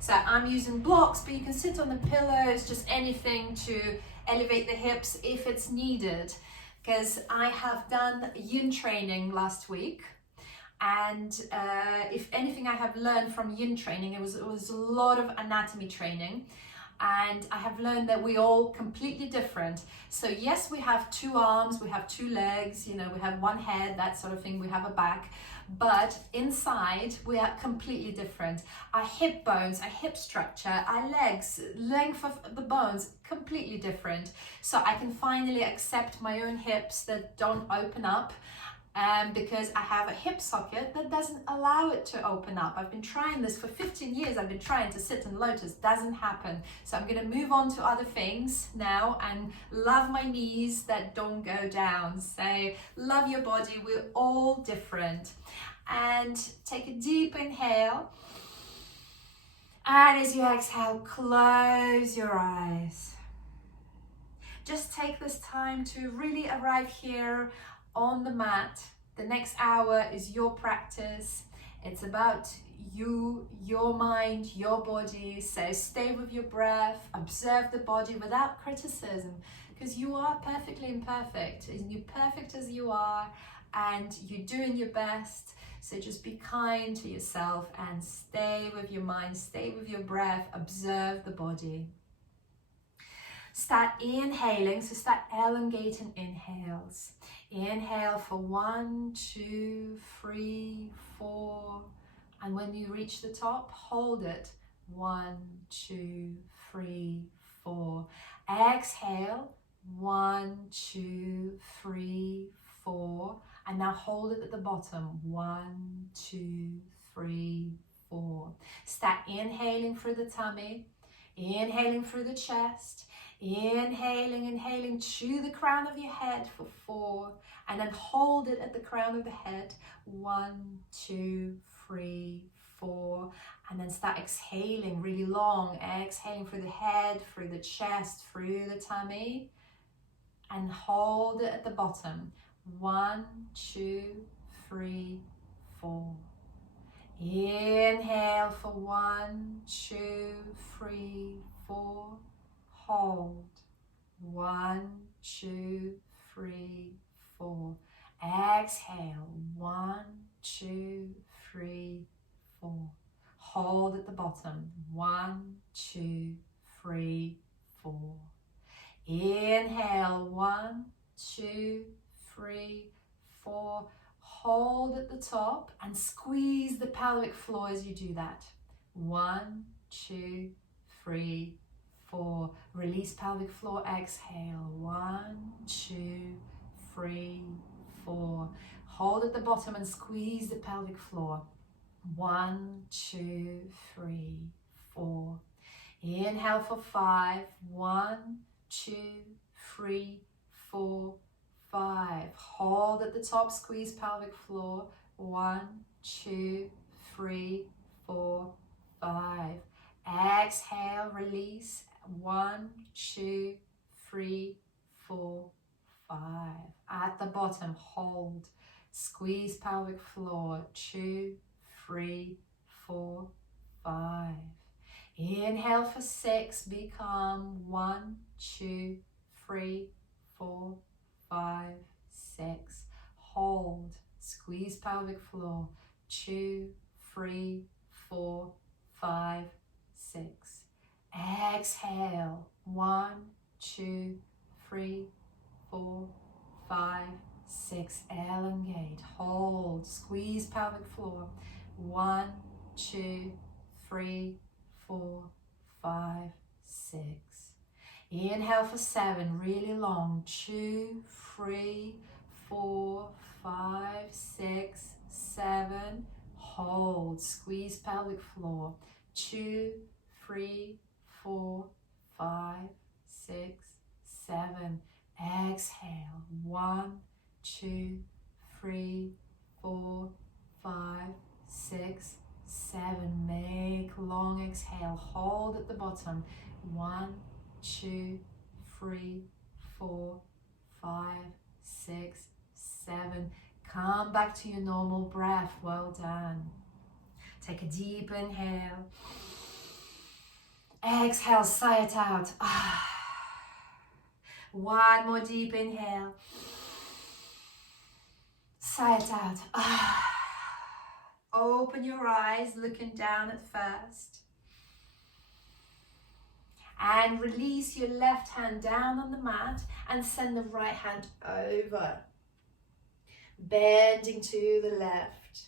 So I'm using blocks, but you can sit on the pillows, just anything to elevate the hips if it's needed. Because I have done yin training last week. And if anything I have learned from yin training, it was a lot of anatomy training. And I have learned that we're all completely different. So yes, we have two arms, we have two legs, you know, we have one head, that sort of thing, we have a back, but inside we are completely different. Our hip bones, our hip structure, our legs, length of the bones, completely different. So I can finally accept my own hips that don't open up. Because I have a hip socket that doesn't allow it to open up. I've been trying this for 15 years. I've been trying to sit in lotus, doesn't happen. So I'm going to move on to other things now and love my knees that don't go down. So love your body, we're all different. And take a deep inhale. And as you exhale, close your eyes. Just take this time to really arrive here on the mat. The next hour is your practice. It's about you, your mind, your body. So stay with your breath, observe the body without criticism, because you are perfectly imperfect. You're perfect as you are, and you're doing your best. So just be kind to yourself and stay with your mind, stay with your breath, observe the body. Start inhaling, so start elongating inhales. Inhale for 1, 2, 3, 4. And when you reach the top, hold it. 1, 2, 3, 4. Exhale. 1, 2, 3, 4. And now hold it at the bottom. 1, 2, 3, 4. Start inhaling through the tummy. Inhaling through the chest. Inhaling to the crown of your head for 4, and then hold it at the crown of the head. 1, 2, 3, 4, and then start exhaling really long. Exhaling through the head, through the chest, through the tummy, and hold it at the bottom. 1, 2, 3, 4. Inhale for 1, 2, 3, 4. Hold. 1, 2, 3, 4. Exhale. 1, 2, 3, 4. Hold at the bottom. 1, 2, 3, 4. Inhale. 1, 2, 3, 4. Hold at the top and squeeze the pelvic floor as you do that. 1, 2, 3, 4. Release pelvic floor. Exhale. 1, 2, 3, 4. Hold at the bottom and squeeze the pelvic floor. 1, 2, 3, 4. Inhale for 5. 1, 2, 3, 4, 5. Hold at the top, squeeze pelvic floor. 1, 2, 3, 4, 5. Exhale, release. 1, 2, 3, 4, 5. At the bottom, hold. Squeeze pelvic floor. 2, 3, 4, 5. Inhale for 6. Become 1, 2, 3, 4, 5, 6. Hold. Squeeze pelvic floor. 2, 3, 4, 5, 6. Exhale. 1, 2, 3, 4, 5, 6. Elongate. Hold. Squeeze pelvic floor. 1, 2, 3, 4, 5, 6. Inhale for 7. Really long. 2, 3, 4, 5, 6, 7. Hold. Squeeze pelvic floor. 2, 3, 4, 5, 6, 7. Exhale. 1, 2, 3, 4, 5, 6, 7. Make long exhale. Hold at the bottom. 1, 2, 3, 4, 5, 6, 7. Come back to your normal breath. Well done. Take a deep inhale. Exhale, sigh it out. One more deep inhale. Sigh it out. Open your eyes, looking down at first. And release your left hand down on the mat and send the right hand over. Bending to the left.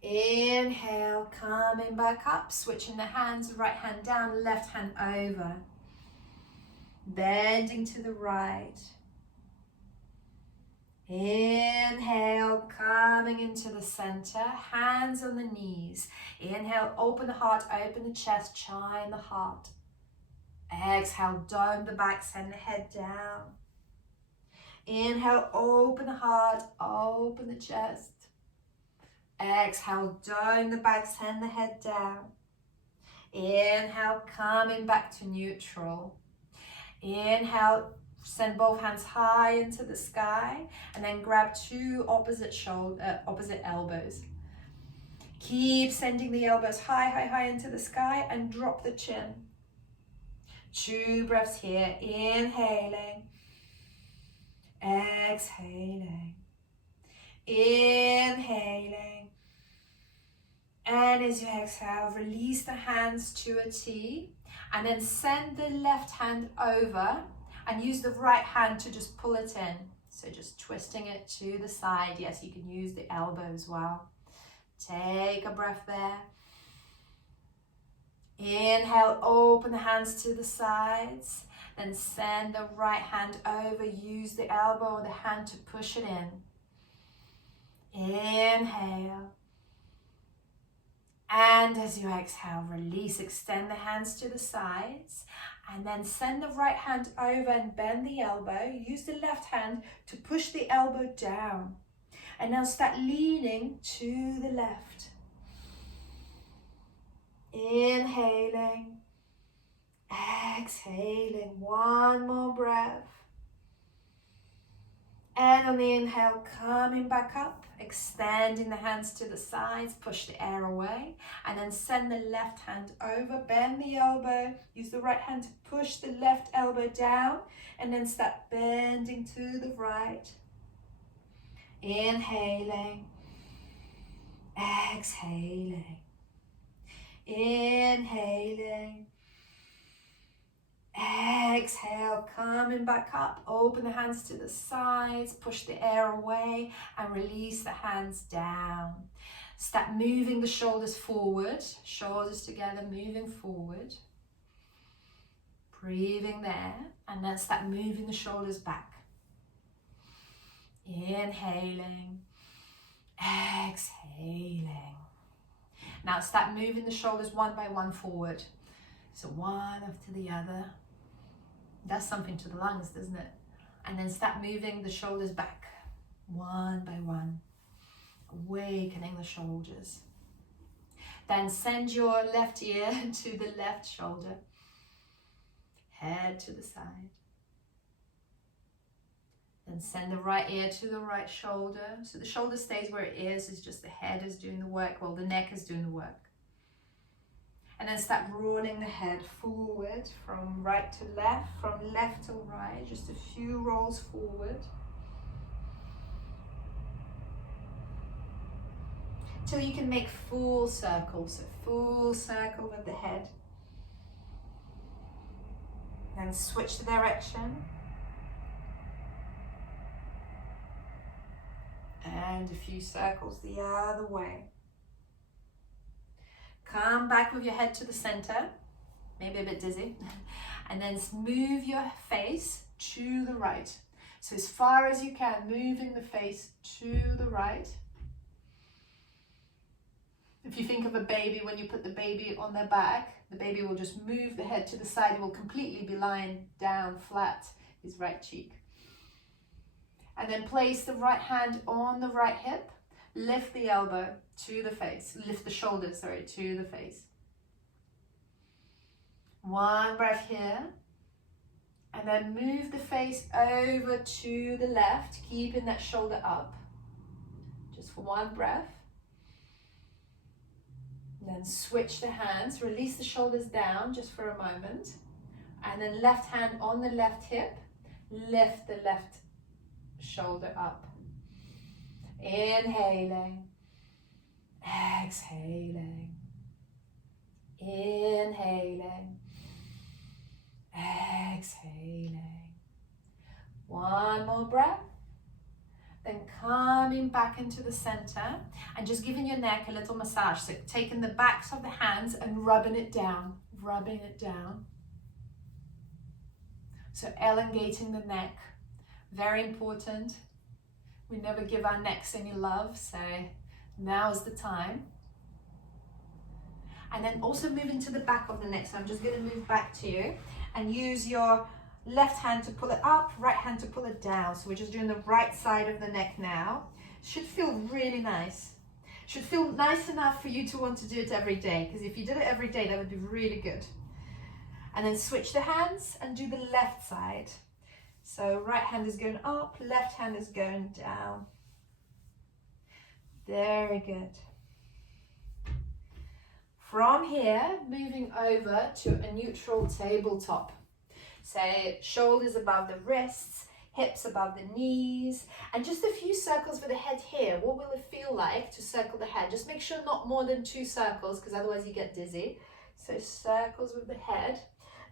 Inhale, coming back up, switching the hands, right hand down, left hand over. Bending to the right. Inhale, coming into the center, hands on the knees. Inhale, open the heart, open the chest, shine the heart. Exhale, dome the back, send the head down. Inhale, open the heart, open the chest. Exhale, dome the back, send the head down. Inhale, coming back to neutral. Inhale, send both hands high into the sky and then grab two opposite elbows. Keep sending the elbows high, high, high into the sky and drop the chin. 2 breaths here, inhaling, exhaling, inhaling. And as you exhale, release the hands to a T and then send the left hand over and use the right hand to just pull it in. So just twisting it to the side. Yes, you can use the elbow as well. Take a breath there. Inhale, open the hands to the sides. Then send the right hand over. Use the elbow or the hand to push it in. Inhale. And as you exhale, release, extend the hands to the sides. And then send the right hand over and bend the elbow. Use the left hand to push the elbow down. And now start leaning to the left. Inhaling, exhaling, one more breath. And on the inhale, coming back up, extending the hands to the sides, push the air away, and then send the left hand over, bend the elbow, use the right hand to push the left elbow down, and then start bending to the right. Inhaling, exhaling, inhaling, exhale, coming back up, open the hands to the sides, push the air away and release the hands down. Start moving the shoulders forward, shoulders together, moving forward. Breathing there, and then start moving the shoulders back. Inhaling, exhaling. Now start moving the shoulders one by one forward. So one after the other. Does something to the lungs, doesn't it? And then start moving the shoulders back, one by one, awakening the shoulders. Then send your left ear to the left shoulder, head to the side. Then send the right ear to the right shoulder. So the shoulder stays where it is, it's just the head is doing the work, while the neck is doing the work. And then start rolling the head forward from right to left, from left to right, just a few rolls forward. Till you can make full circles, a full circle with the head. Then switch the direction. And a few circles the other way. Come back with your head to the center, maybe a bit dizzy, and then move your face to the right. So as far as you can, moving the face to the right. If you think of a baby, when you put the baby on their back, the baby will just move the head to the side. It will completely be lying down flat, his right cheek. And then place the right hand on the right hip. Lift the elbow to the face, lift the shoulders, to the face. One breath here. And then move the face over to the left, keeping that shoulder up. Just for one breath. Then switch the hands, release the shoulders down just for a moment. And then left hand on the left hip, lift the left shoulder up. Inhaling, exhaling, inhaling, exhaling. One more breath. Then coming back into the center and just giving your neck a little massage. So taking the backs of the hands and rubbing it down, rubbing it down. So elongating the neck, very important. We never give our necks any love, so now is the time. And then also moving to the back of the neck. So I'm just going to move back to you and use your left hand to pull it up, right hand to pull it down. So we're just doing the right side of the neck now. Should feel really nice. Should feel nice enough for you to want to do it every day, because if you did it every day, that would be really good. And then switch the hands and do the left side. So right hand is going up, left hand is going down. Very good. From here, moving over to a neutral tabletop. So shoulders above the wrists, hips above the knees, and just a few circles for the head here. What will it feel like to circle the head? Just make sure not more than 2 circles, because otherwise you get dizzy. So circles with the head,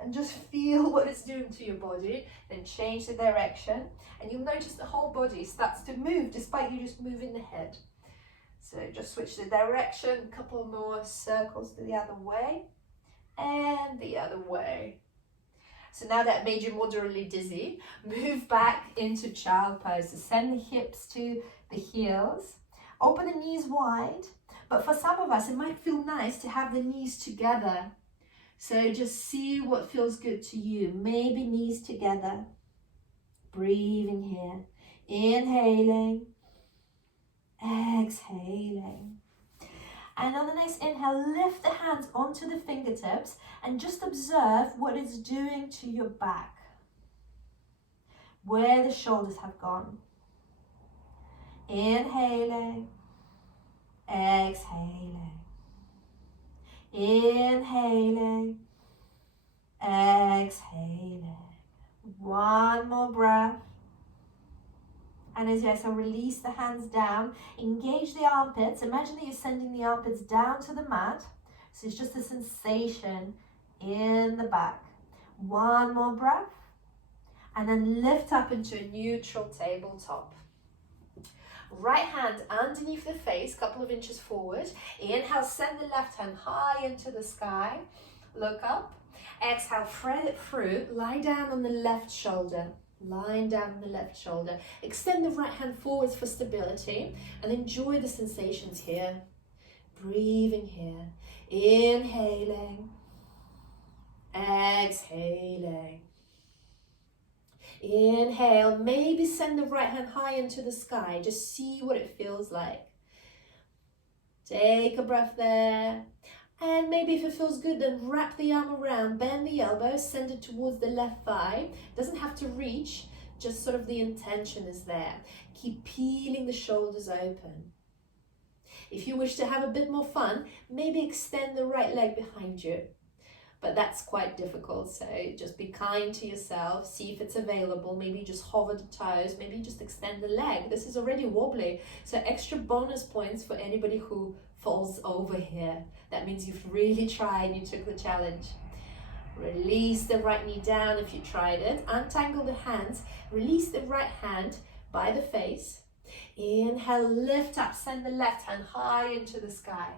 and just feel what it's doing to your body. Then change the direction, and you'll notice the whole body starts to move despite you just moving the head. So just switch the direction, a couple more circles to the other way, and the other way. So now that made you moderately dizzy, move back into child pose. So send the hips to the heels, open the knees wide, but for some of us, it might feel nice to have the knees together. So just see what feels good to you. Maybe knees together. Breathing here. Inhaling. Exhaling. And on the next inhale, lift the hands onto the fingertips and just observe what it's doing to your back. Where the shoulders have gone. Inhaling. Exhaling. Inhaling, exhaling. One more breath. And as you exhale, release the hands down. Engage the armpits. Imagine that you're sending the armpits down to the mat. So it's just a sensation in the back. One more breath. And then lift up into a neutral tabletop. Right hand underneath the face, couple of inches forward. Inhale, send the left hand high into the sky. Look up. Exhale, thread it through. Lie down on the left shoulder. Lying down on the left shoulder. Extend the right hand forwards for stability and enjoy the sensations here. Breathing here. Inhaling. Exhaling. Inhale, maybe send the right hand high into the sky. Just see what it feels like. Take a breath there. And maybe if it feels good, then wrap the arm around, bend the elbow, send it towards the left thigh. Doesn't have to reach, just sort of the intention is there. Keep peeling the shoulders open. If you wish to have a bit more fun, maybe extend the right leg behind you. But that's quite difficult, so just be kind to yourself, see if it's available, maybe just hover the toes, maybe just extend the leg. This is already wobbly, so extra bonus points for anybody who falls over here. That means you've really tried, you took the challenge. Release the right knee down if you tried it, untangle the hands, release the right hand by the face. Inhale, lift up, send the left hand high into the sky.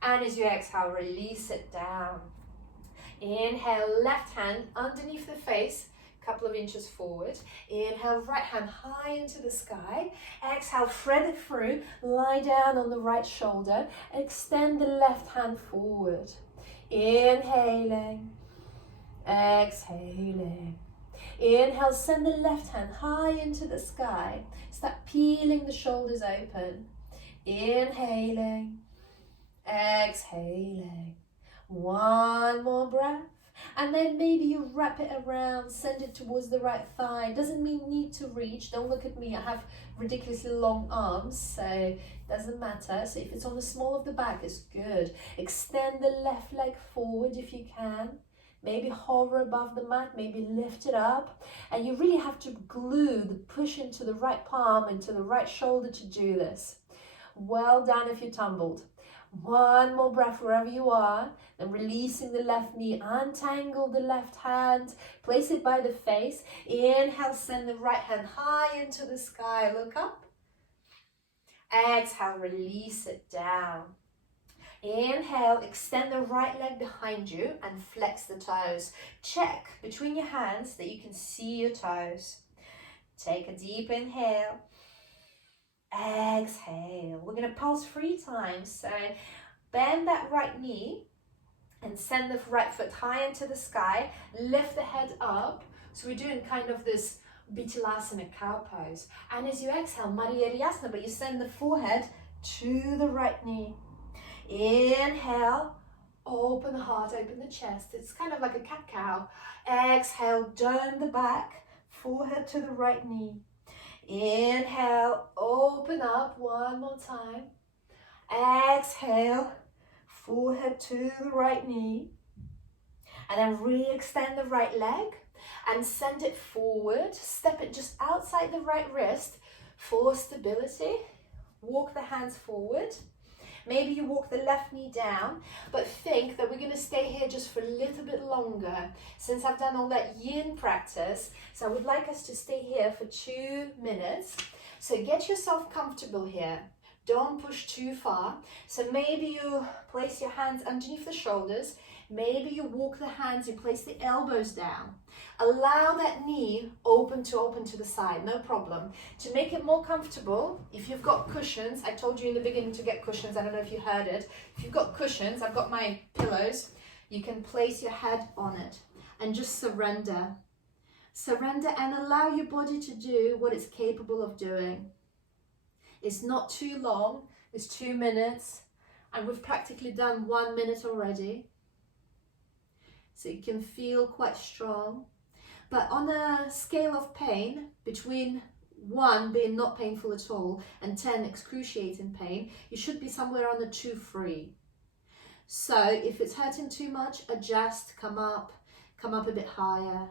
And as you exhale, release it down. Inhale, left hand underneath the face, couple of inches forward. Inhale, right hand high into the sky. Exhale, thread it through, lie down on the right shoulder. Extend the left hand forward. Inhaling, exhaling. Inhale, send the left hand high into the sky. Start peeling the shoulders open. Inhaling, exhaling. One more breath. And then maybe you wrap it around, send it towards the right thigh. Doesn't mean need to reach. Don't look at me. I have ridiculously long arms, so it doesn't matter. So if it's on the small of the back, it's good. Extend the left leg forward if you can. Maybe hover above the mat, maybe lift it up. And you really have to glue the push into the right palm, into the right shoulder to do this. Well done if you tumbled. One more breath wherever you are, then releasing the left knee, untangle the left hand, place it by the face. Inhale, send the right hand high into the sky, look up. Exhale, release it down. Inhale, extend the right leg behind you and flex the toes. Check between your hands that you can see your toes. Take a deep inhale. Exhale. We're going to pulse 3 times. So bend that right knee and send the right foot high into the sky. Lift the head up. So we're doing kind of this Bittilasana cow pose. And as you exhale, Mariyasana, but you send the forehead to the right knee. Inhale, open the heart, open the chest. It's kind of like a cat-cow. Exhale, dome the back, forehead to the right knee. Inhale, open up, one more time. Exhale, forehead to the right knee. And then re-extend the right leg and send it forward. Step it just outside the right wrist for stability. Walk the hands forward. Maybe you walk the left knee down, but think that we're going to stay here just for a little bit longer since I've done all that yin practice. So I would like us to stay here for 2 minutes. So get yourself comfortable here. Don't push too far. So maybe you place your hands underneath the shoulders. Maybe you walk the hands, you place the elbows down. Allow that knee open to the side, no problem. To make it more comfortable, if you've got cushions, I told you in the beginning to get cushions, I don't know if you heard it. If you've got cushions, I've got my pillows, you can place your head on it and just surrender. Surrender and allow your body to do what it's capable of doing. It's not too long, it's 2 minutes, and we've practically done 1 minute already. So you can feel quite strong. But on a scale of pain, between 1 being not painful at all and 10 excruciating pain, you should be somewhere on the 2-3. So if it's hurting too much, adjust, come up a bit higher.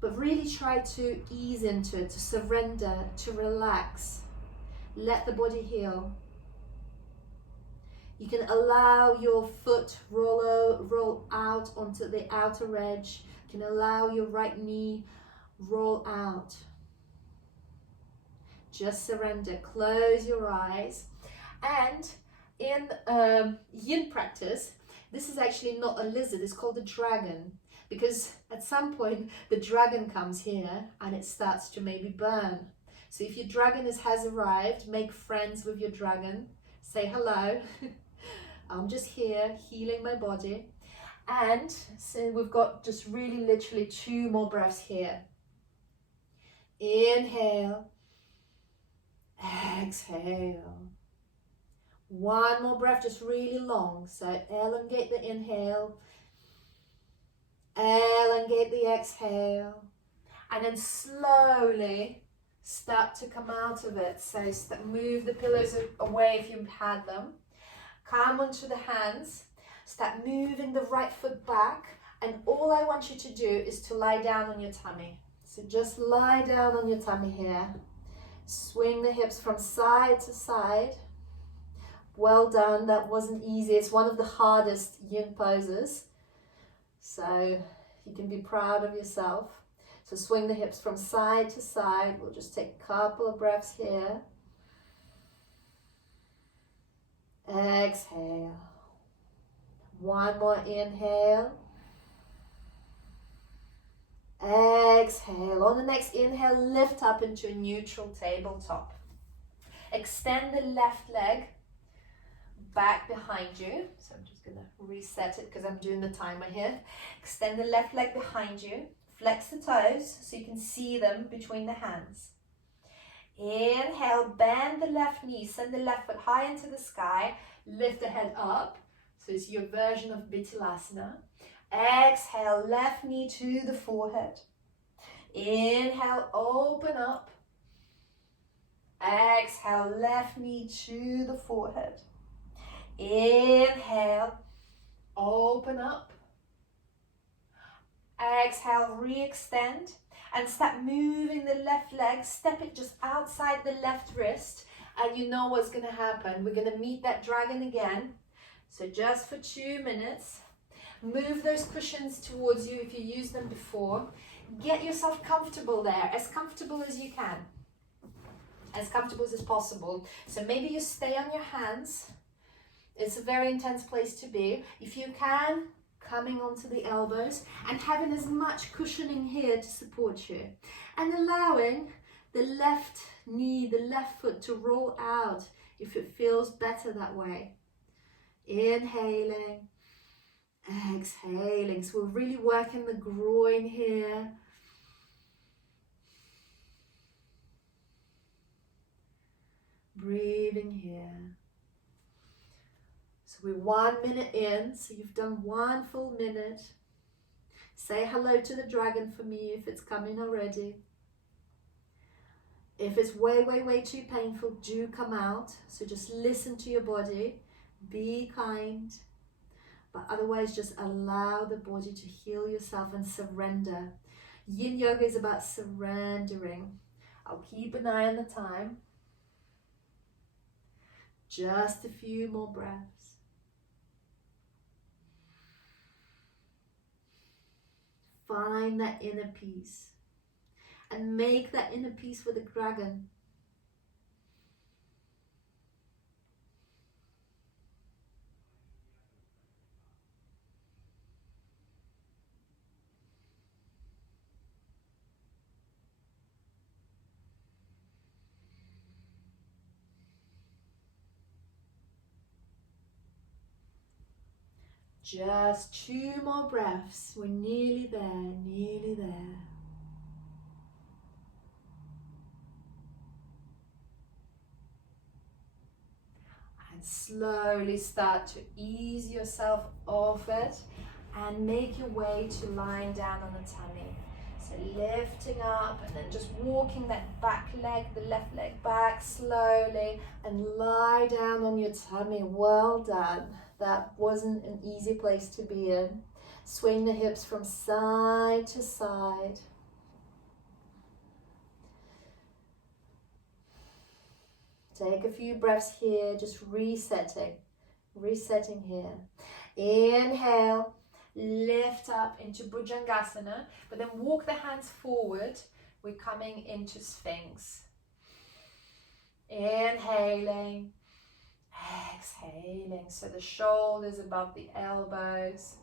But really try to ease into it, to surrender, to relax. Let the body heal. You can allow your foot roll out onto the outer edge. You can allow your right knee roll out. Just surrender. Close your eyes. And in yin practice, this is actually not a lizard. It's called a dragon. Because at some point, the dragon comes here and it starts to maybe burn. So if your dragon has arrived, make friends with your dragon. Say hello. I'm just here healing my body. And so we've got just really literally 2 more breaths here. Inhale. Exhale. 1 more breath, just really long. So elongate the inhale. Elongate the exhale. And then slowly start to come out of it. So move the pillows away if you've had them. Come onto the hands, start moving the right foot back, and all I want you to do is to lie down on your tummy. So just lie down on your tummy here. Swing the hips from side to side. Well done, that wasn't easy. It's one of the hardest yin poses. So you can be proud of yourself. So swing the hips from side to side. We'll just take a couple of breaths here. Exhale. 1 more inhale. Exhale. On the next inhale, lift up into a neutral tabletop. Extend the left leg back behind you. So I'm just going to reset it because I'm doing the timer here. Extend the left leg behind you. Flex the toes so you can see them between the hands. Inhale, bend the left knee, send the left foot high into the sky, lift the head up. So it's your version of Bittilasana. Exhale, left knee to the forehead. Inhale, open up. Exhale, left knee to the forehead. Inhale, open up. Exhale, re-extend. And start moving the left leg. Step it just outside the left wrist. And you know what's going to happen. We're going to meet that dragon again. So just for 2 minutes. Move those cushions towards you if you used them before. Get yourself comfortable there, as comfortable as you can. As comfortable as possible. So maybe you stay on your hands. It's a very intense place to be. If you can, coming onto the elbows and having as much cushioning here to support you. And allowing the left knee, the left foot to roll out if it feels better that way. Inhaling, exhaling. So we're really working the groin here. Breathing here. So we're 1 minute in, so you've done 1 full minute. Say hello to the dragon for me if it's coming already. If it's way, way, way too painful, do come out. So just listen to your body, be kind, but otherwise just allow the body to heal yourself and surrender. Yin yoga is about surrendering. I'll keep an eye on the time. Just a few more breaths. Find that inner peace and make that inner peace with the dragon. Just 2 more breaths. We're nearly there, nearly there. And slowly start to ease yourself off it and make your way to lying down on the tummy. So lifting up and then just walking that back leg, the left leg back slowly, and lie down on your tummy. Well done. That wasn't an easy place to be in. Swing the hips from side to side. Take a few breaths here, just resetting here. Inhale, lift up into Bhujangasana, but then walk the hands forward. We're coming into Sphinx. Inhaling, exhaling, so the shoulders above the elbows.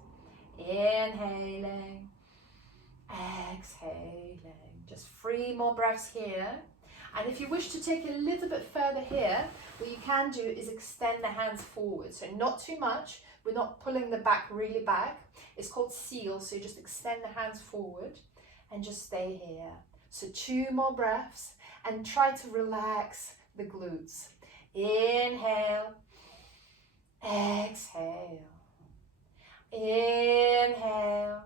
Inhaling, exhaling. Just 3 more breaths here. And if you wish to take a little bit further here, what you can do is extend the hands forward. So not too much. We're not pulling the back really back. It's called seal. So you just extend the hands forward and just stay here. So 2 more breaths and try to relax the glutes. Inhale, exhale, inhale.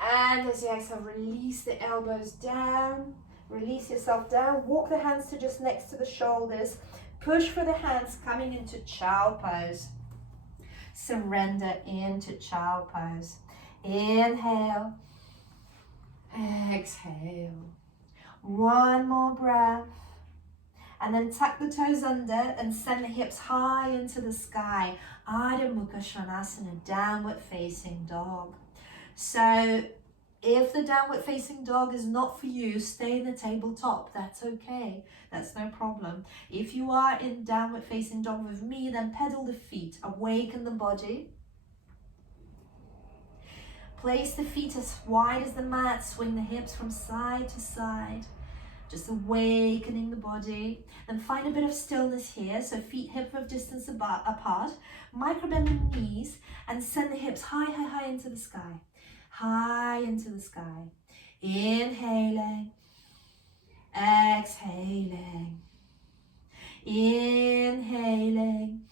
And as you exhale, release the elbows down. Release yourself down, walk the hands to just next to the shoulders, push for the hands coming into Child Pose. Surrender into Child Pose. Inhale, exhale. 1 more breath. And then tuck the toes under and send the hips high into the sky. Ardha Mukha Svanasana, downward facing dog. So if the downward facing dog is not for you, stay in the tabletop. That's okay. That's no problem. If you are in downward facing dog with me, then pedal the feet. Awaken the body. Place the feet as wide as the mat. Swing the hips from side to side. Just awakening the body. And find a bit of stillness here. So feet hip width distance apart. Micro bend the knees and send the hips high, high, high into the sky. High into the sky. Inhaling, exhaling, inhaling,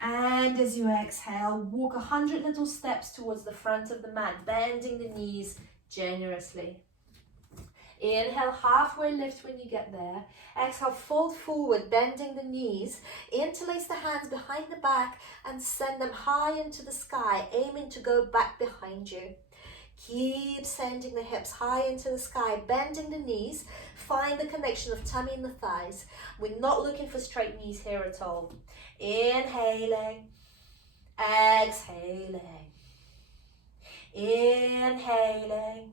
and as you exhale, walk 100 little steps towards the front of the mat, bending the knees generously. Inhale, halfway lift when you get there. Exhale, fold forward, bending the knees. Interlace the hands behind the back and send them high into the sky, aiming to go back behind you. Keep sending the hips high into the sky, bending the knees. Find the connection of tummy and the thighs. We're not looking for straight knees here at all. Inhaling, exhaling, inhaling,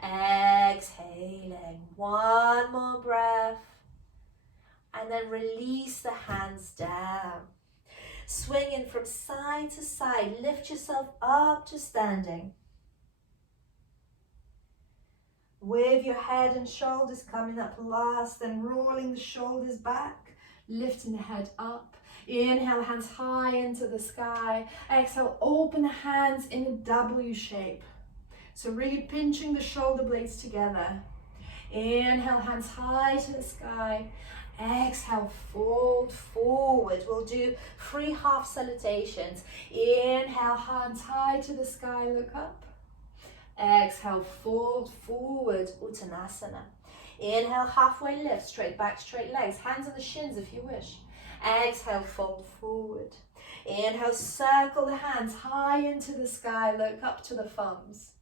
exhaling. One more breath, and then release the hands down. Swinging from side to side, lift yourself up to standing. With your head and shoulders coming up last, then rolling the shoulders back, lifting the head up. Inhale, hands high into the sky. Exhale, open the hands in a W shape. So really pinching the shoulder blades together. Inhale, hands high to the sky. Exhale, fold forward. We'll do 3 half salutations. Inhale, hands high to the sky, look up. Exhale, fold forward, Uttanasana. Inhale, halfway lift, straight back, straight legs. Hands on the shins if you wish. Exhale, fold forward. Inhale, circle the hands high into the sky, look up to the thumbs.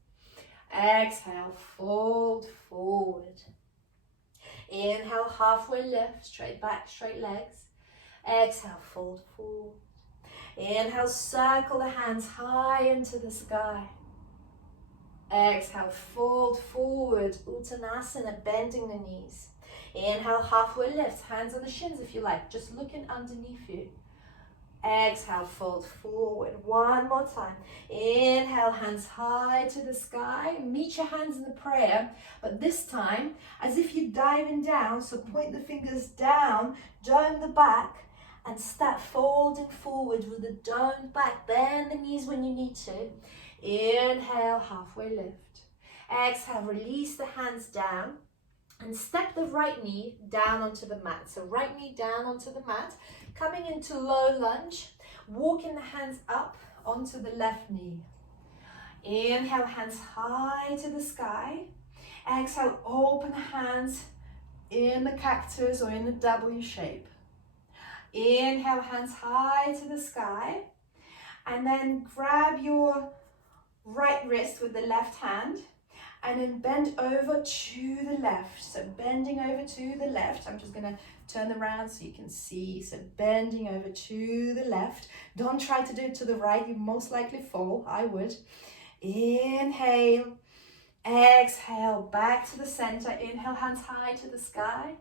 Exhale, fold forward. Inhale, halfway lift, straight back, straight legs. Exhale, fold forward. Inhale, circle the hands high into the sky. Exhale, fold forward, Uttanasana, bending the knees. Inhale, halfway lift, hands on the shins if you like, just looking underneath you. Exhale, fold forward. One more time. Inhale, hands high to the sky. Meet your hands in the prayer, but this time as if you're diving down, so point the fingers down, dome the back, and start folding forward with the domed back. Bend the knees when you need to. Inhale, halfway lift. Exhale, release the hands down and step the right knee down onto the mat. So right knee down onto the mat, coming into low lunge, walking the hands up onto the left knee. Inhale, hands high to the sky. Exhale, open the hands in the cactus or in the W shape. Inhale, hands high to the sky, and then grab your right wrist with the left hand and then bend over to the left. So bending over to the left. I'm just going to turn around so you can see. So bending over to the left. Don't try to do it to the right. You most likely fall. I would. Inhale. Exhale. Back to the center. Inhale, hands high to the sky.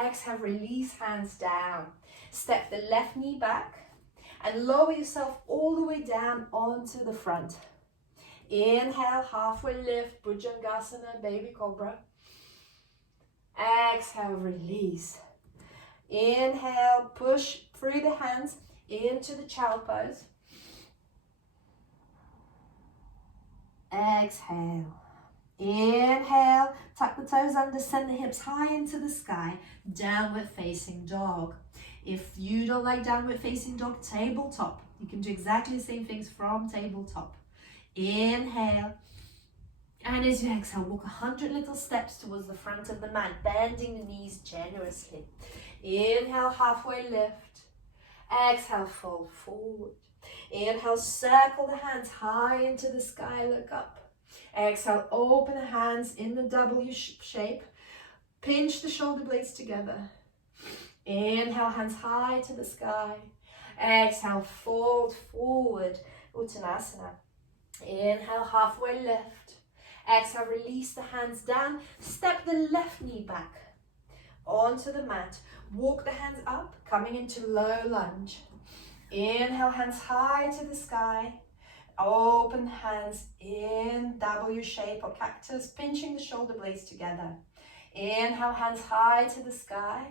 Exhale, release hands down. Step the left knee back and lower yourself all the way down onto the front. Inhale, halfway lift, Bhujangasana, baby cobra. Exhale, release. Inhale, push through the hands into the child pose. Exhale. Inhale, tuck the toes under, send the hips high into the sky, downward facing dog. If you don't like downward facing dog, tabletop. You can do exactly the same things from tabletop. Inhale, and as you exhale, walk 100 little steps towards the front of the mat, bending the knees generously. Inhale, halfway lift. Exhale, fold forward. Inhale, circle the hands high into the sky, look up. Exhale, open the hands in the W shape. Pinch the shoulder blades together. Inhale, hands high to the sky. Exhale, fold forward, Uttanasana. Inhale, halfway lift. Exhale, release the hands down. Step the left knee back onto the mat. Walk the hands up, coming into low lunge. Inhale, hands high to the sky. Open hands in W shape or cactus, pinching the shoulder blades together. Inhale, hands high to the sky.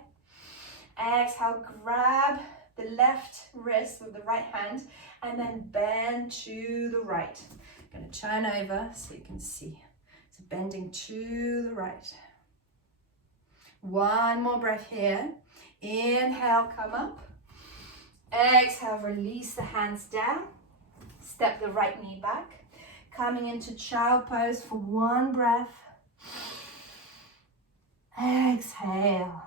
Exhale, grab the left wrist with the right hand and then bend to the right. I'm going to turn over so you can see. So bending to the right. One more breath here. Inhale, come up. Exhale, release the hands down. Step the right knee back. Coming into child pose for one breath. Exhale.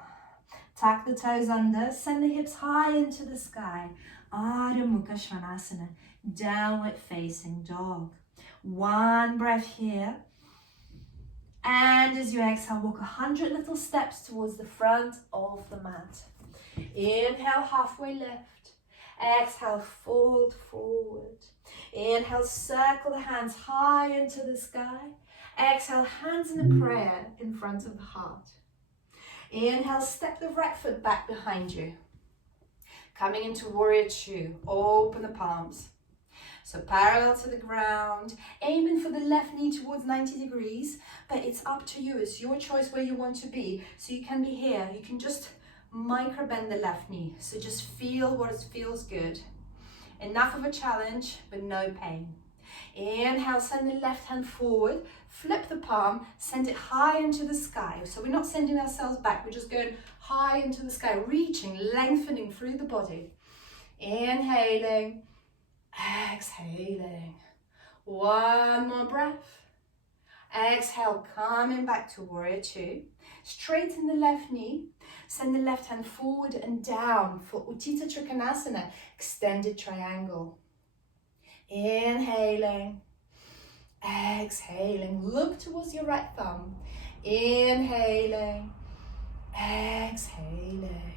Tuck the toes under. Send the hips high into the sky. Adho Mukha Svanasana. Downward facing dog. One breath here. And as you exhale, walk 100 little steps towards the front of the mat. Inhale, halfway lift. Exhale, fold forward. Inhale, circle the hands high into the sky. Exhale, hands in a prayer in front of the heart. Inhale, step the right foot back behind you. Coming into warrior two, open the palms. So parallel to the ground, aiming for the left knee towards 90 degrees, but it's up to you. It's your choice where you want to be. So you can be here. You can just micro bend the left knee. So just feel what feels good. Enough of a challenge, but no pain. Inhale, send the left hand forward, flip the palm, send it high into the sky. So we're not sending ourselves back, we're just going high into the sky, reaching, lengthening through the body. Inhaling, exhaling. One more breath. Exhale, coming back to warrior two. Straighten the left knee. Send the left hand forward and down for Utthita Trikonasana, extended triangle. Inhaling, exhaling. Look towards your right thumb. Inhaling, exhaling.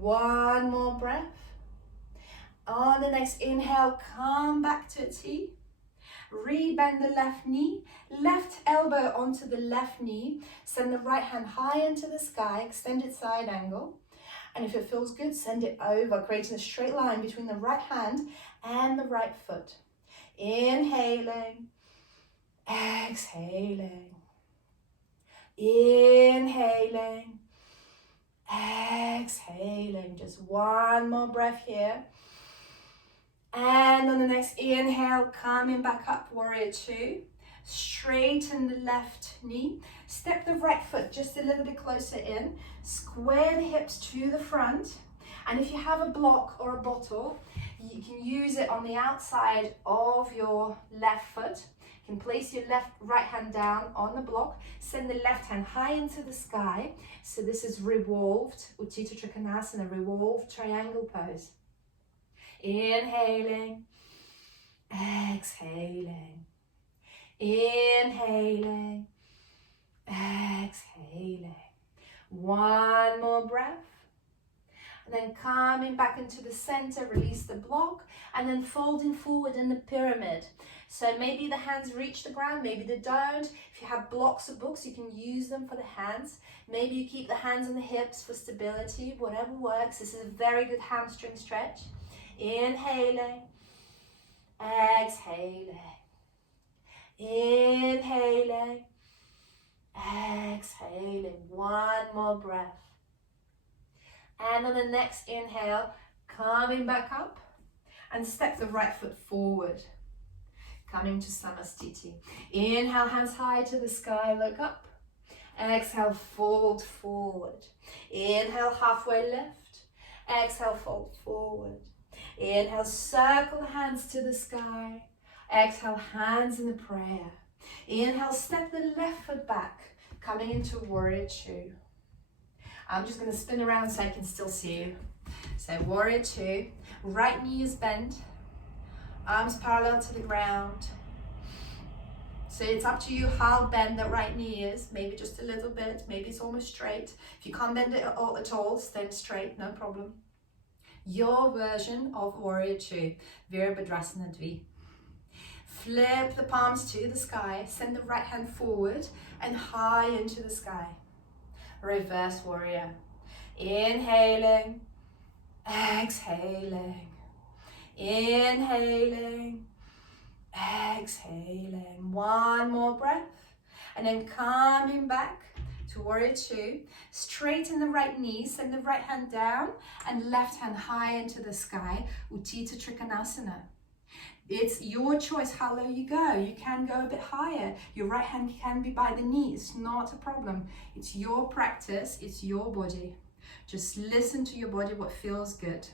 One more breath. On the next inhale, come back to a T. Rebend the left knee, left elbow onto the left knee. Send the right hand high into the sky, extended side angle. And if it feels good, send it over, creating a straight line between the right hand and the right foot. Inhaling, exhaling. Inhaling, exhaling. Just one more breath here. And on the next inhale, coming back up, warrior two. Straighten the left knee. Step the right foot just a little bit closer in. Square the hips to the front. And if you have a block or a bottle, you can use it on the outside of your left foot. You can place your right hand down on the block. Send the left hand high into the sky. So this is revolved, Utthita Trikonasana, revolved triangle pose. Inhaling, exhaling. Inhaling, exhaling. One more breath. And then coming back into the center, release the block, and then folding forward in the pyramid. So maybe the hands reach the ground, maybe they don't. If you have blocks or books, you can use them for the hands. Maybe you keep the hands on the hips for stability, whatever works. This is a very good hamstring stretch. Inhaling, exhaling. Inhaling, exhaling. One more breath. And on the next inhale, coming back up and step the right foot forward. Coming to Samastiti. Inhale, hands high to the sky, look up. Exhale, fold forward. Inhale, halfway lift. Exhale, fold forward. Inhale, circle the hands to the sky. Exhale, hands in the prayer. Inhale, step the left foot back, coming into warrior two. I'm just going to spin around so I can still see you. So warrior two, right knee is bent, arms parallel to the ground. So it's up to you how bent that right knee is, maybe just a little bit, maybe it's almost straight. If you can't bend it at all, stand straight, no problem. Your version of warrior two, Virabhadrasana Dvi. Flip the palms to the sky, send the right hand forward and high into the sky. Reverse warrior. Inhaling, exhaling. Inhaling, exhaling. One more breath. And then coming back to warrior two. Straighten the right knee, send the right hand down and left hand high into the sky. Utthita Trikonasana. It's your choice how low you go. You can go a bit higher. Your right hand can be by the knee. It's not a problem. It's your practice. It's your body. Just listen to your body, what feels good.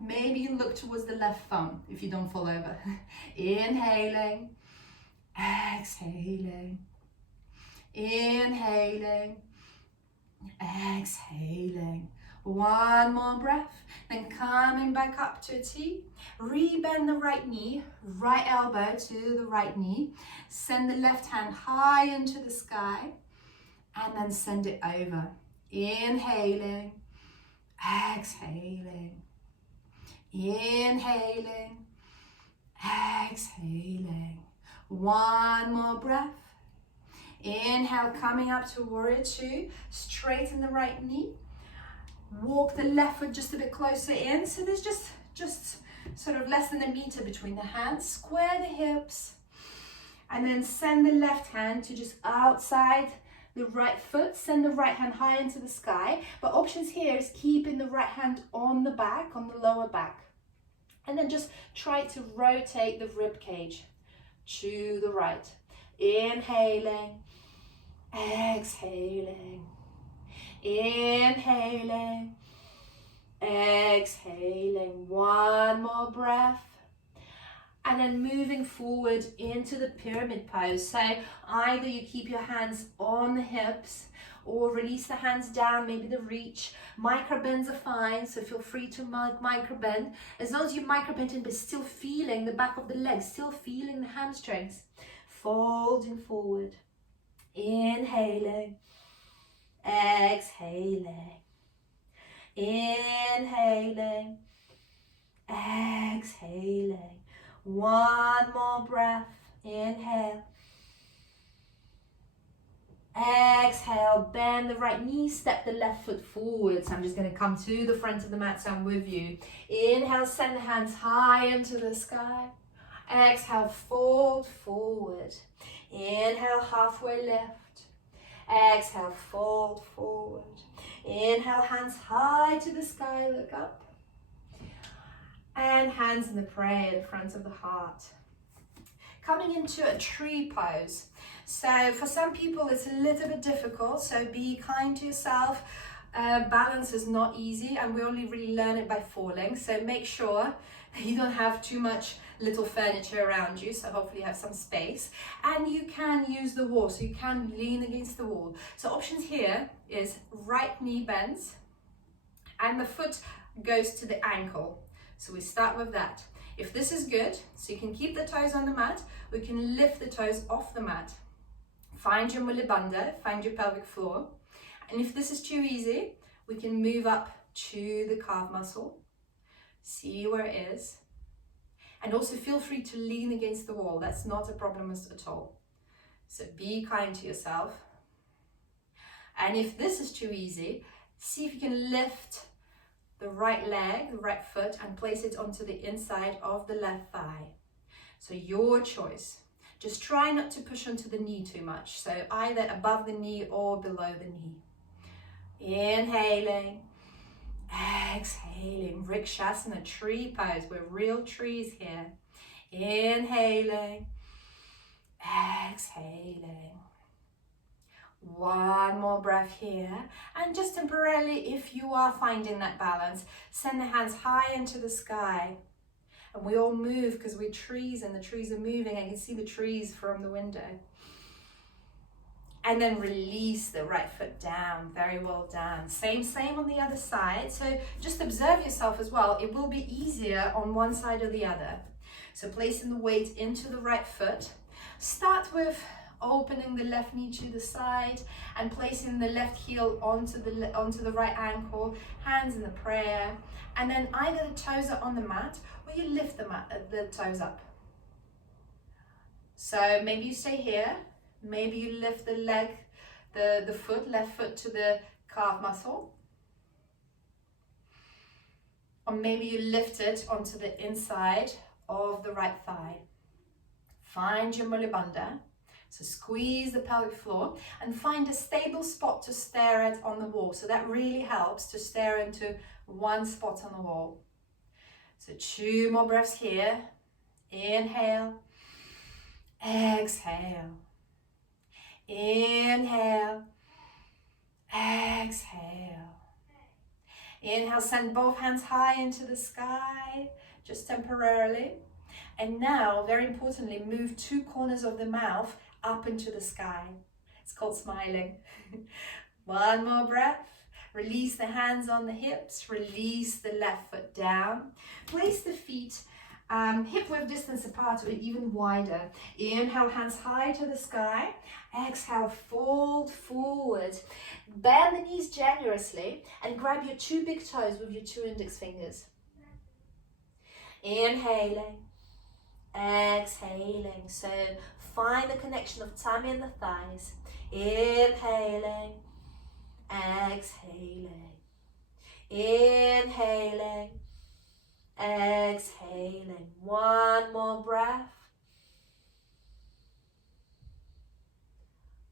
Maybe you look towards the left thumb if you don't fall over. Inhaling, exhaling, inhaling, exhaling. One more breath, then coming back up to a T. Rebend the right knee, right elbow to the right knee. Send the left hand high into the sky and then send it over. Inhaling, exhaling, inhaling, exhaling. One more breath. Inhale, coming up to warrior two. Straighten the right knee. Walk the left foot just a bit closer in. So there's just sort of less than a meter between the hands. Square the hips. And then send the left hand to just outside the right foot. Send the right hand high into the sky. But options here is keeping the right hand on the back, on the lower back. And then just try to rotate the rib cage to the right. Inhaling, exhaling, inhaling, exhaling. One more breath. And then moving forward into the pyramid pose. So either you keep your hands on the hips or release the hands down, maybe the reach. Micro bends are fine, so feel free to micro bend. As long as you micro bend in, but still feeling the back of the legs, still feeling the hamstrings. Folding forward, inhaling, exhaling, inhaling, exhaling. One more breath, inhale, exhale, bend the right knee, step the left foot forward. So I'm just going to come to the front of the mat so I'm with you. Inhale, send the hands high into the sky. Exhale, fold forward. Inhale, halfway lift. Exhale, fold forward. Inhale, hands high to the sky, look up. And hands in the prayer in front of the heart. Coming into a tree pose. So for some people it's a little bit difficult, so be kind to yourself. Balance is not easy and we only really learn it by falling, so make sure you don't have too much little furniture around you, so hopefully you have some space. And you can use the wall, so you can lean against the wall. So options here is right knee bends and the foot goes to the ankle. So we start with that. If this is good, so you can keep the toes on the mat, we can lift the toes off the mat. Find your Mula Bandha, find your pelvic floor. And if this is too easy, we can move up to the calf muscle. See where it is. And also feel free to lean against the wall. That's not a problem at all. So be kind to yourself. And if this is too easy, see if you can lift the right leg, the right foot, and place it onto the inside of the left thigh. So your choice. Just try not to push onto the knee too much. So either above the knee or below the knee. Inhaling, exhaling. Vrikshasana, tree pose. We're real trees here. Inhaling, exhaling. One more breath here, and just temporarily, if you are finding that balance, send the hands high into the sky. And we all move because we're trees and the trees are moving. I can see the trees from the window. And then release the right foot down, very well done. Same on the other side. So just observe yourself as well. It will be easier on one side or the other. So placing the weight into the right foot. Start with opening the left knee to the side and placing the left heel onto the right ankle, hands in the prayer, and then either the toes are on the mat or you lift the toes up. So maybe you stay here, maybe you lift the leg, the foot, left foot to the calf muscle, or maybe you lift it onto the inside of the right thigh. Find your Mula Bandha. So squeeze the pelvic floor and find a stable spot to stare at on the wall. So that really helps to stare into one spot on the wall. So 2 more breaths here. Inhale, exhale. Inhale, exhale. Inhale, send both hands high into the sky, just temporarily. And now, very importantly, move 2 corners of the mouth up into the sky. It's called smiling. One more breath. Release the hands on the hips. Release the left foot down. Place the feet hip width distance apart or even wider. Inhale, hands high to the sky. Exhale, fold forward. Bend the knees generously and grab your 2 big toes with your 2 index fingers. Inhaling, exhaling. So find the connection of tummy and the thighs. Inhaling, exhaling. Inhaling, exhaling. One more breath.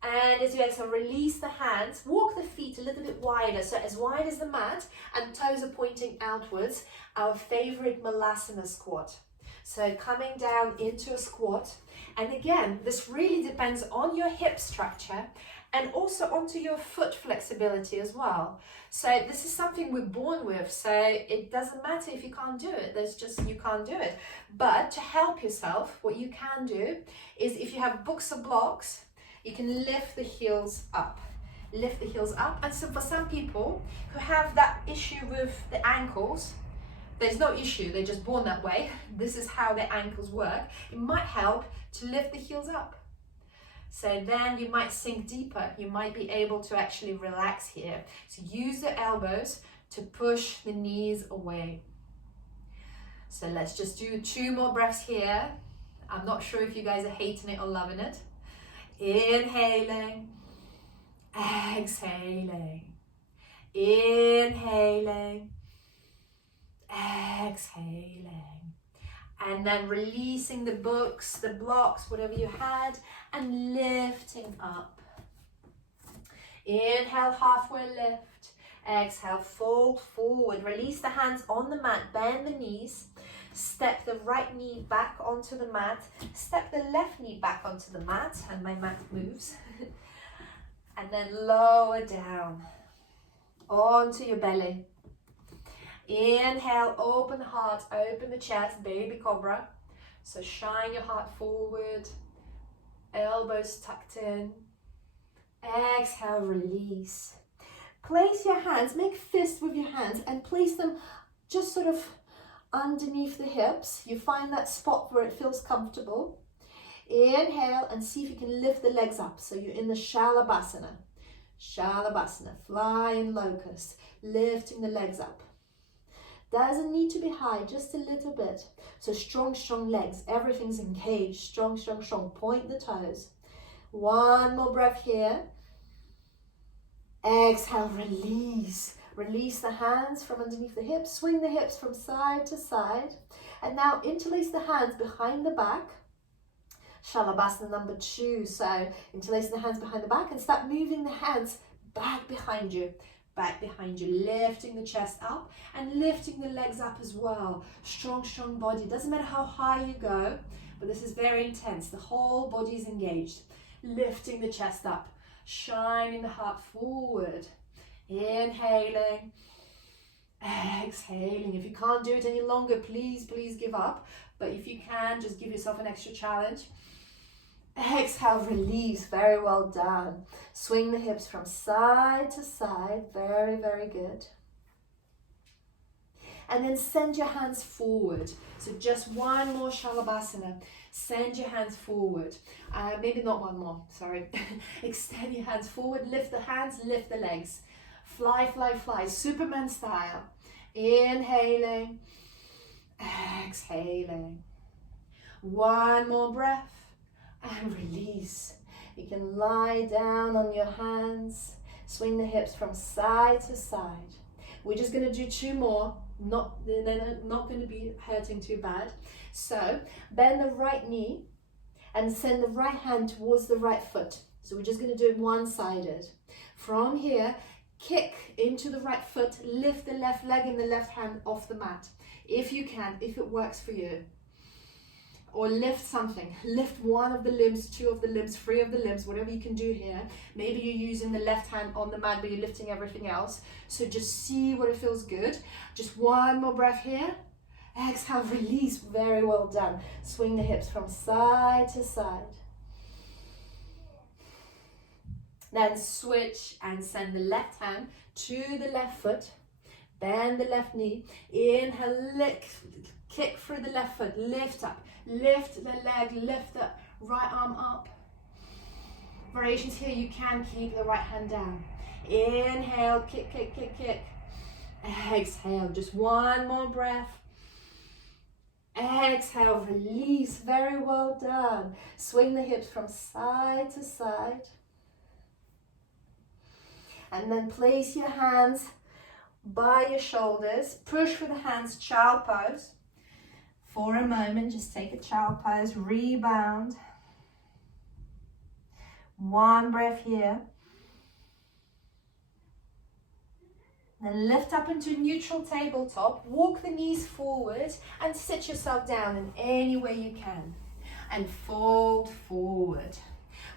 And as you exhale, release the hands. Walk the feet a little bit wider, so as wide as the mat, and toes are pointing outwards. Our favorite Malasana squat. So coming down into a squat. And again, this really depends on your hip structure and also onto your foot flexibility as well. So this is something we're born with, so it doesn't matter if you can't do it, there's just, you can't do it. But to help yourself, what you can do is, if you have books or blocks, you can lift the heels up. Lift the heels up. And so for some people who have that issue with the ankles, there's no issue, they're just born that way. This is how their ankles work. It might help to lift the heels up. So then you might sink deeper. You might be able to actually relax here. So use the elbows to push the knees away. So let's just do 2 more breaths here. I'm not sure if you guys are hating it or loving it. Inhaling, exhaling. Inhaling, exhaling. And then releasing the books, the blocks, whatever you had, and lifting up. Inhale, halfway lift. Exhale, fold forward. Release the hands on the mat, bend the knees. Step the right knee back onto the mat. Step the left knee back onto the mat, and my mat moves. And then lower down onto your belly. Inhale, open the heart, open the chest, baby cobra. So shine your heart forward, elbows tucked in. Exhale, release. Place your hands, make fists with your hands and place them just sort of underneath the hips. You find that spot where it feels comfortable. Inhale and see if you can lift the legs up. So you're in the Shalabhasana. Shalabhasana, flying locust, lifting the legs up. Doesn't need to be high, just a little bit. So strong, strong legs, everything's engaged. Strong, strong, strong. Point the toes. One more breath here. Exhale, release. Release the hands from underneath the hips. Swing the hips from side to side. And now interlace the hands behind the back. Shalabhasana number 2. So interlace the hands behind the back and start moving the hands back behind you. Back behind you, lifting the chest up and lifting the legs up as well. Strong, strong body. Doesn't matter how high you go, but this is very intense. The whole body is engaged. Lifting the chest up, shining the heart forward. Inhaling, exhaling. If you can't do it any longer, please give up. But if you can, just give yourself an extra challenge. Exhale, release. Very well done. Swing the hips from side to side. Very, very good. And then send your hands forward. So just one more Shalabhasana. Send your hands forward. Maybe not one more, sorry. Extend your hands forward. Lift the hands, lift the legs. Fly, fly, fly. Superman style. Inhaling. Exhaling. One more breath. And release. You can lie down on your hands. Swing the hips from side to side. We're just going to do 2 more. They're not going to be hurting too bad. So bend the right knee and send the right hand towards the right foot. So we're just going to do it one-sided. From here, kick into the right foot. Lift the left leg and the left hand off the mat. If you can, if it works for you. or lift something. Lift one of the limbs, two of the limbs, three of the limbs, whatever you can do here. Maybe you're using the left hand on the mat, but you're lifting everything else. So just see what it feels good. Just one more breath here. Exhale, release. Very well done. Swing the hips from side to side. Then switch and send the left hand to the left foot. Bend the left knee. Inhale, kick through the left foot. Lift up. Lift the leg, lift the right arm up. Variations here, you can keep the right hand down. Inhale, kick, kick, kick, kick. Exhale, just one more breath. Exhale, release. Very well done. Swing the hips from side to side. And then place your hands by your shoulders. Push with the hands, child pose. For a moment, just take a child pose, rebound. One breath here. Then lift up into neutral tabletop, walk the knees forward and sit yourself down in any way you can. And fold forward.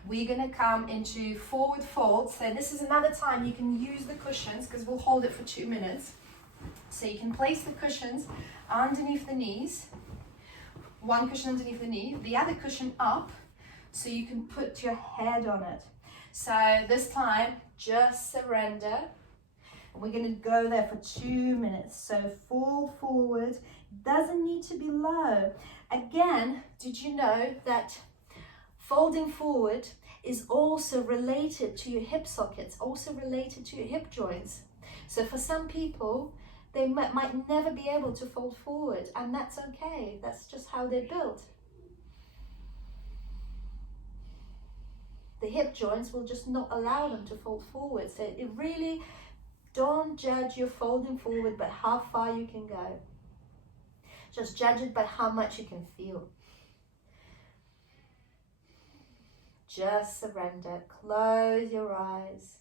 We're going to come into forward fold. So this is another time you can use the cushions because we'll hold it for 2 minutes. So you can place the cushions underneath the knees. One cushion underneath the knee, the other cushion up, so you can put your head on it. So this time, just surrender. And we're going to go there for 2 minutes. So fall forward, doesn't need to be low. Again, did you know that folding forward is also related to your hip sockets, also related to your hip joints? So for some people, they might never be able to fold forward, and that's okay. That's just how they're built. The hip joints will just not allow them to fold forward. So it really, don't judge your folding forward by how far you can go. Just judge it by how much you can feel. Just surrender. Close your eyes.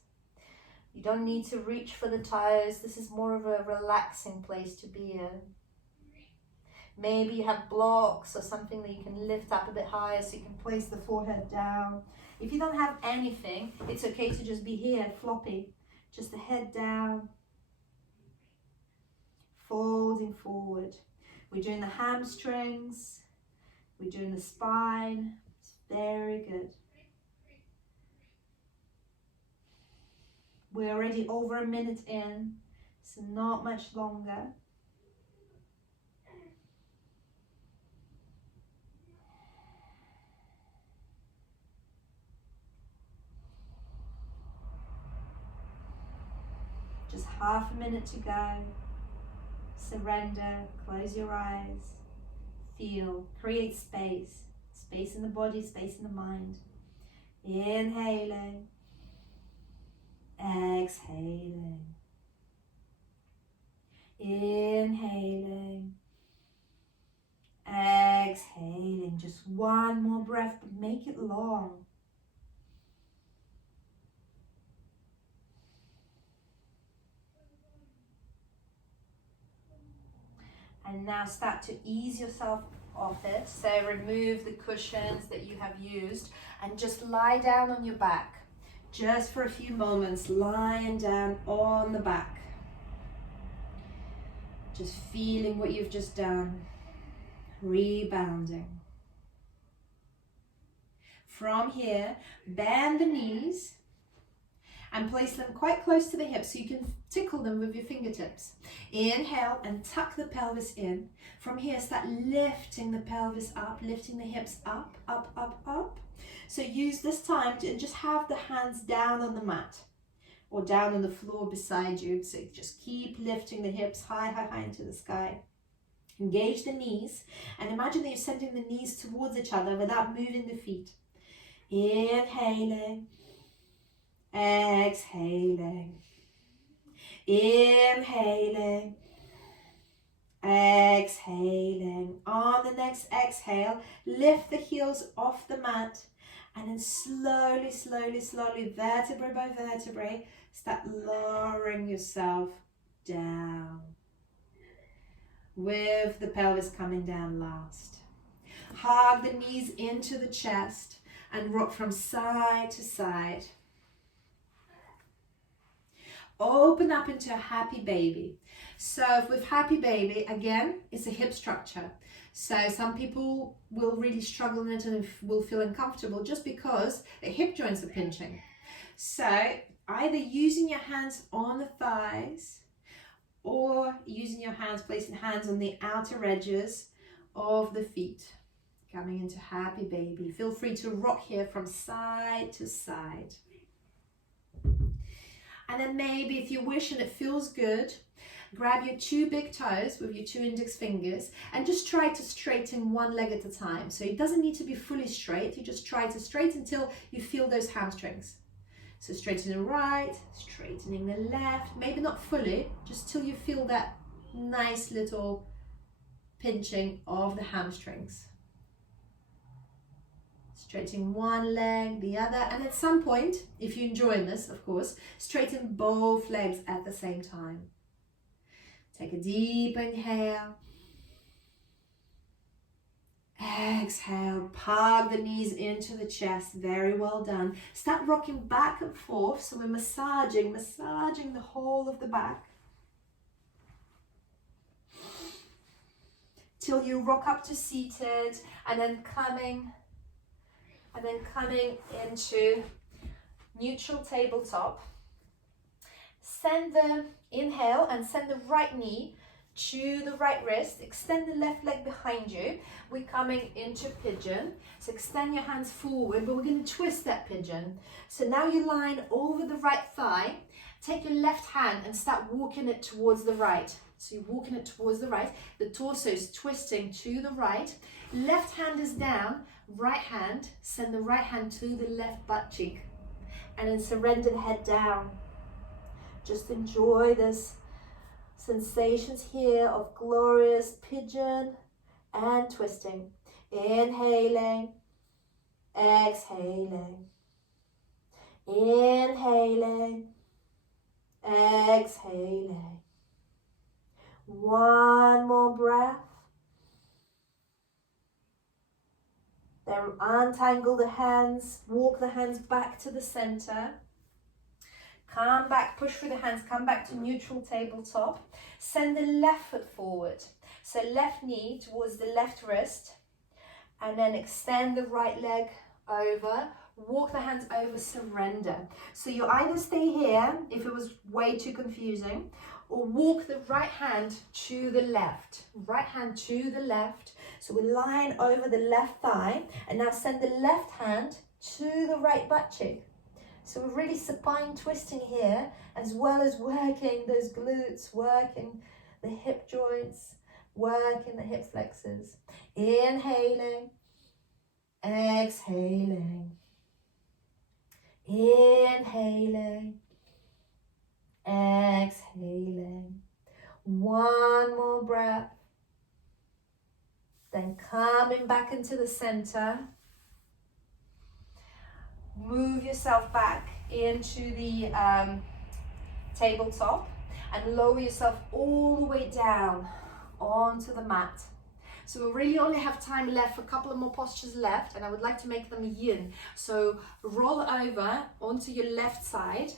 You don't need to reach for the toes. This is more of a relaxing place to be in. Maybe you have blocks or something that you can lift up a bit higher so you can place the forehead down. If you don't have anything, it's okay to just be here, floppy. Just the head down. Folding forward. We're doing the hamstrings. We're doing the spine. It's very good. We're already over a minute in, so not much longer. Just half a minute to go. Surrender, close your eyes, feel, create space. Space in the body, space in the mind. Inhaling. Exhaling. Inhaling. Exhaling. Just one more breath, but make it long. And now start to ease yourself off it. So remove the cushions that you have used and just lie down on your back. Just for a few moments, lying down on the back. Just feeling what you've just done. Rebounding. From here, bend the knees and place them quite close to the hips so you can tickle them with your fingertips. Inhale and tuck the pelvis in. From here, start lifting the pelvis up, lifting the hips up, up, up, up. So use this time to just have the hands down on the mat or down on the floor beside you. So just keep lifting the hips high, high, high into the sky. Engage the knees and imagine that you're sending the knees towards each other without moving the feet. Inhaling, exhaling, inhaling, exhaling. On the next exhale, lift the heels off the mat and then slowly, slowly, slowly, vertebrae by vertebrae, start lowering yourself down with the pelvis coming down last. Hug the knees into the chest and rock from side to side. Open up into a happy baby. So with happy baby, again, it's a hip structure. So some people will really struggle in it and will feel uncomfortable just because the hip joints are pinching. So either using your hands on the thighs or using your hands, placing hands on the outer edges of the feet. Coming into happy baby. Feel free to rock here from side to side. And then maybe if you wish and it feels good, grab your 2 big toes with your 2 index fingers and just try to straighten one leg at a time. So it doesn't need to be fully straight. You just try to straighten until you feel those hamstrings. So straightening the right, straightening the left, maybe not fully, just till you feel that nice little pinching of the hamstrings. Straightening one leg, the other, and at some point, if you're enjoying this, of course, straighten both legs at the same time. Take a deep inhale. Exhale, hug the knees into the chest. Very well done. Start rocking back and forth, so we're massaging the whole of the back. Till you rock up to seated, and then coming into neutral tabletop. Send the inhale and send the right knee to the right wrist. Extend the left leg behind you. We're coming into pigeon. So extend your hands forward, but we're going to twist that pigeon. So now you line over the right thigh. Take your left hand and start walking it towards the right. So you're walking it towards the right. The torso is twisting to the right. Left hand is down. Right hand, send the right hand to the left butt cheek. And then surrender the head down. Just enjoy this sensations here of glorious pigeon and twisting. Inhaling, exhaling. Inhaling, exhaling. One more breath. Then untangle the hands, walk the hands back to the center. Come back, push through the hands, come back to neutral tabletop. Send the left foot forward. So left knee towards the left wrist. And then extend the right leg over. Walk the hands over, surrender. So you either stay here, if it was way too confusing, or walk the right hand to the left. Right hand to the left. So we line over the left thigh, and now send the left hand to the right butt cheek. So we're really supine twisting here, as well as working those glutes, working the hip joints, working the hip flexors. Inhaling, exhaling. Inhaling, exhaling. One more breath. Then coming back into the center. Move yourself back into the tabletop and lower yourself all the way down onto the mat. So we really only have time left for a couple of more postures left, and I would like to make them yin. So roll over onto your left side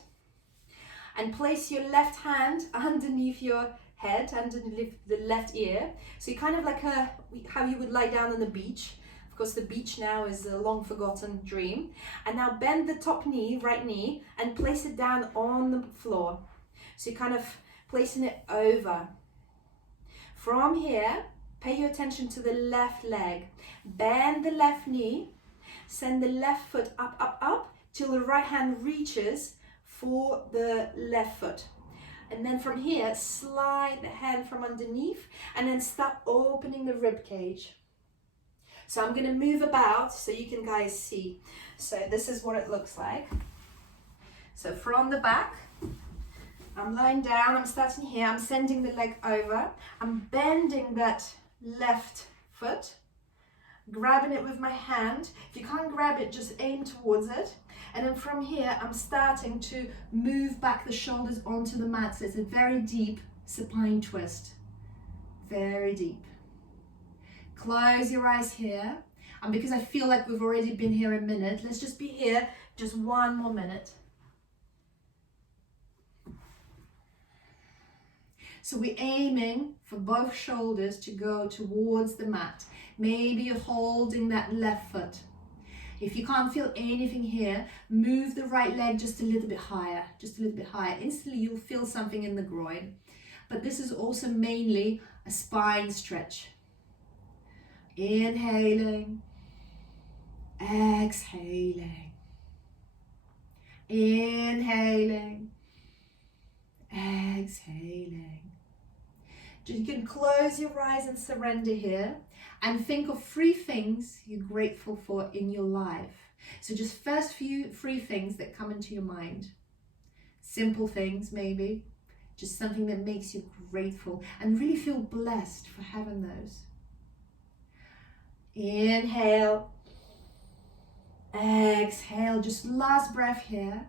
and place your left hand underneath your head, underneath the left ear. So you kind of like how you would lie down on the beach. Of course, the beach now is a long forgotten dream. And now bend the top knee, right knee, and place it down on the floor. So you're kind of placing it over. From here, pay your attention to the left leg. Bend the left knee, send the left foot up, up, up, till the right hand reaches for the left foot. And then from here, slide the hand from underneath and then start opening the rib cage. So I'm gonna move about so you can guys see. So this is what it looks like. So from the back, I'm lying down, I'm starting here, I'm sending the leg over, I'm bending that left foot, grabbing it with my hand. If you can't grab it, just aim towards it. And then from here, I'm starting to move back the shoulders onto the mat. So it's a very deep supine twist. Very deep. Close your eyes here. And because I feel like we've already been here a minute, let's just be here just one more minute. So we're aiming for both shoulders to go towards the mat. Maybe you're holding that left foot. If you can't feel anything here, move the right leg just a little bit higher, just a little bit higher. Instantly you'll feel something in the groin. But this is also mainly a spine stretch. Inhaling, exhaling, inhaling, exhaling. You can close your eyes and surrender here and think of 3 things you're grateful for in your life. So just first few 3 things that come into your mind. Simple things maybe, just something that makes you grateful and really feel blessed for having those. Inhale, exhale, just last breath here.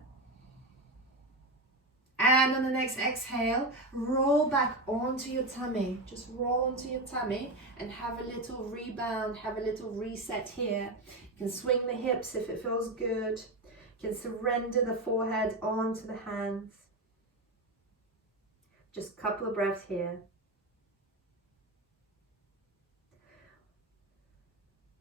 And on the next exhale, roll back onto your tummy. Just roll onto your tummy and have a little rebound, have a little reset here. You can swing the hips if it feels good. You can surrender the forehead onto the hands. Just a couple of breaths here.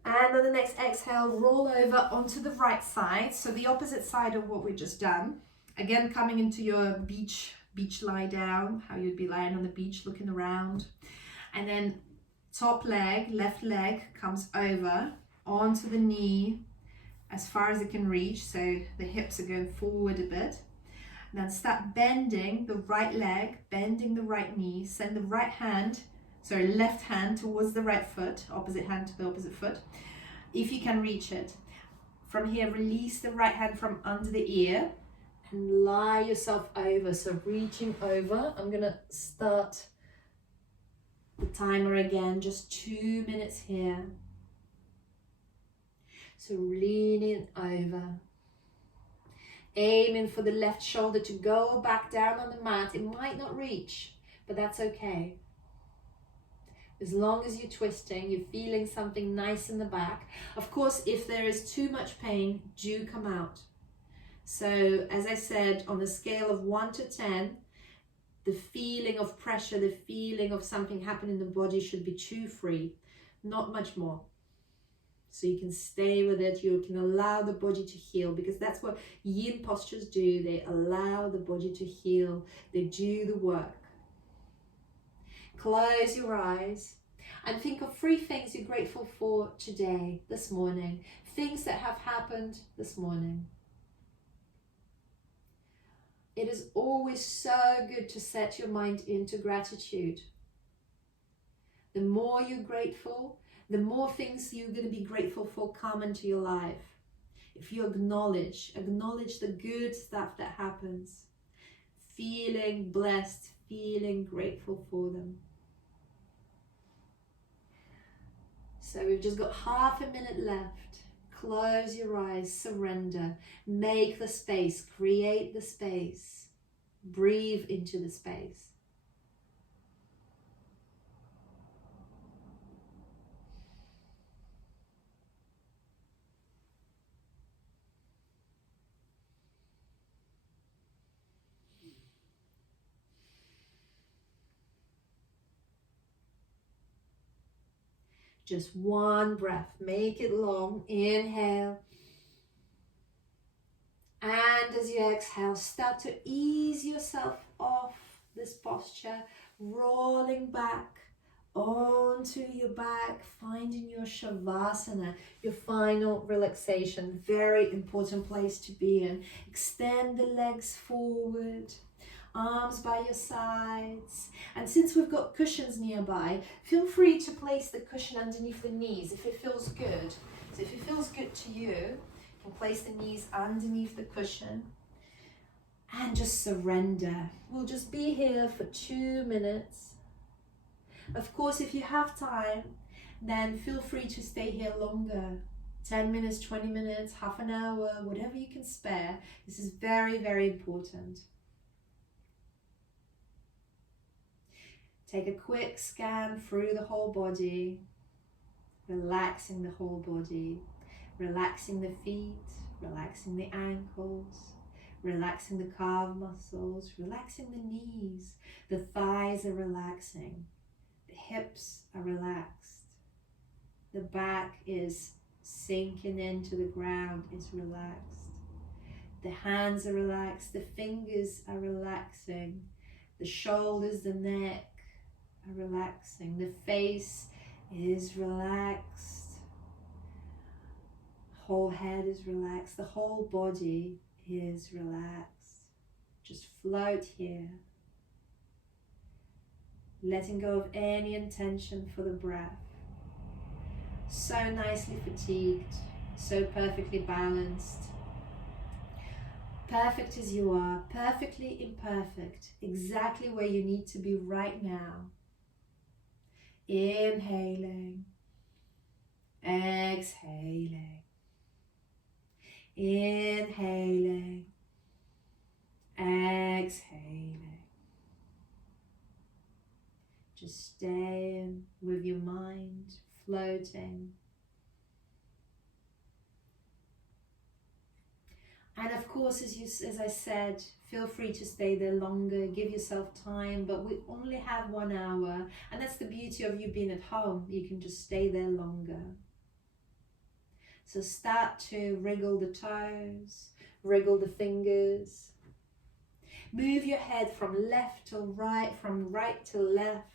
And on the next exhale, roll over onto the right side. So the opposite side of what we've just done. Again, coming into your beach lie down, how you'd be lying on the beach looking around. And then top leg, left leg comes over onto the knee as far as it can reach. So the hips are going forward a bit. And then start bending the right leg, bending the right knee. Send the left hand towards the right foot, opposite hand to the opposite foot, if you can reach it. From here, release the right hand from under the ear and lie yourself over. So reaching over, I'm gonna start the timer again, just 2 minutes here. So leaning over. Aiming for the left shoulder to go back down on the mat. It might not reach, but that's okay. As long as you're twisting, you're feeling something nice in the back. Of course, if there is too much pain, do come out. So as I said, on the scale of 1 to 10, the feeling of pressure, the feeling of something happening in the body should be 2-3, not much more. So you can stay with it, you can allow the body to heal, because that's what yin postures do. They allow the body to heal, they do the work. Close your eyes and think of 3 things you're grateful for today, this morning. Things that have happened this morning. It is always so good to set your mind into gratitude. The more you're grateful, the more things you're going to be grateful for come into your life. If you acknowledge the good stuff that happens, feeling blessed, feeling grateful for them. So we've just got half a minute left. Close your eyes, surrender, make the space, create the space, breathe into the space. Just one breath, make it long, inhale. And as you exhale, start to ease yourself off this posture, rolling back onto your back, finding your Shavasana, your final relaxation. Very important place to be in. Extend the legs forward. Arms by your sides, and since we've got cushions nearby, feel free to place the cushion underneath the knees if it feels good. So if it feels good to you, you can place the knees underneath the cushion and just surrender. We'll just be here for 2 minutes. Of course, if you have time, then feel free to stay here longer. 10 minutes, 20 minutes, half an hour, whatever you can spare. This is very, very important. Take a quick scan through the whole body. relaxing the whole body, relaxing the feet, relaxing the ankles, relaxing the calf muscles, relaxing the knees. The thighs are relaxing, the hips are relaxed, the back is sinking into the ground, is relaxed. The hands are relaxed, the fingers are relaxing, the shoulders, the neck are relaxing, the face is relaxed, the whole head is relaxed, the whole body is relaxed. Just float here, letting go of any intention for the breath. So nicely fatigued, so perfectly balanced. Perfect as you are, perfectly imperfect, exactly where you need to be right now. Inhaling, exhaling, inhaling, exhaling. Just staying with your mind floating. And of course, as I said, feel free to stay there longer, give yourself time, but we only have 1 hour, and that's the beauty of you being at home. You can just stay there longer. So start to wriggle the toes, wriggle the fingers. Move your head from left to right, from right to left.